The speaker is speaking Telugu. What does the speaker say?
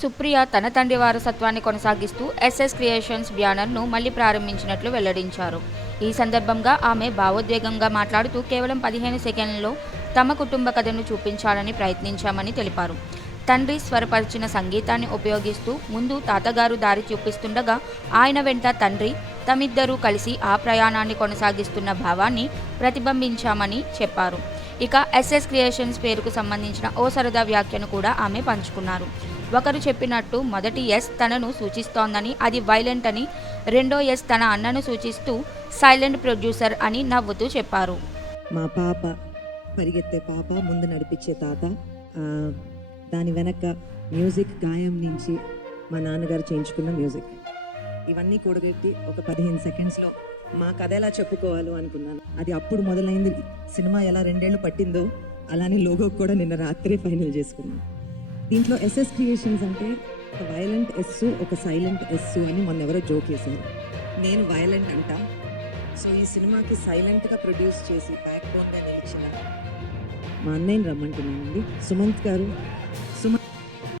సుప్రియ తన తండ్రి వారసత్వాన్ని కొనసాగిస్తూ ఎస్ఎస్ క్రియేషన్స్ బ్యానర్ను మళ్లీ ప్రారంభించినట్లు వెల్లడించారు. ఈ సందర్భంగా ఆమె భావోద్వేగంగా మాట్లాడుతూ కేవలం 15 సెకన్లలో తమ కుటుంబ కథను చూపించాలని ప్రయత్నించామని తెలిపారు. తండ్రి స్వరపరిచిన సంగీతాన్ని ఉపయోగిస్తూ ముందు తాతగారు దారి చూపిస్తుండగా ఆయన వెంట తండ్రి, తమిద్దరూ కలిసి ఆ ప్రయాణాన్ని కొనసాగిస్తున్న భావాన్ని ప్రతిబింబించామని చెప్పారు. ఇక ఎస్ఎస్ క్రియేషన్స్ పేరుకు సంబంధించిన ఓ సరదా వ్యాఖ్యను కూడా ఆమె పంచుకున్నారు. ఒకరు చెప్పినట్టు మొదటి ఎస్ తనను సూచిస్తోందని, అది వైలెంట్ అని, రెండో ఎస్ తన అన్నను సూచిస్తూ సైలెంట్ ప్రొడ్యూసర్ అని నవ్వుతూ చెప్పారు. మా పాప పరిగెత్తే పాప, ముందు నడిపించే తాత, దాని వెనక మ్యూజిక్, గాయం నుంచి మా నాన్నగారు చేయించుకున్న మ్యూజిక్, ఇవన్నీ కూడగట్టి ఒక 15 సెకండ్స్లో మా కథ ఎలా చెప్పుకోవాలో అనుకున్నాను. అది అప్పుడు మొదలైంది. సినిమా ఎలా 2 ఏళ్ళు పట్టిందో అలానే లోగో కూడా నిన్న రాత్రే ఫైనల్ చేసుకున్నాను. దీంట్లో ఎస్ఎస్ క్రియేషన్స్ అంటే ఒక వైలెంట్ ఎస్, ఒక సైలెంట్ ఎస్ అని మొన్న ఎవరో జోక్ చేశారు. నేను వైలెంట్ అంట. సో ఈ సినిమాకి సైలెంట్గా ప్రొడ్యూస్ చేసి బ్యాక్ బోన్గా నిలిచిన మా అన్నయ్యని రమ్మంటున్నానండి. సుమంత్ గారు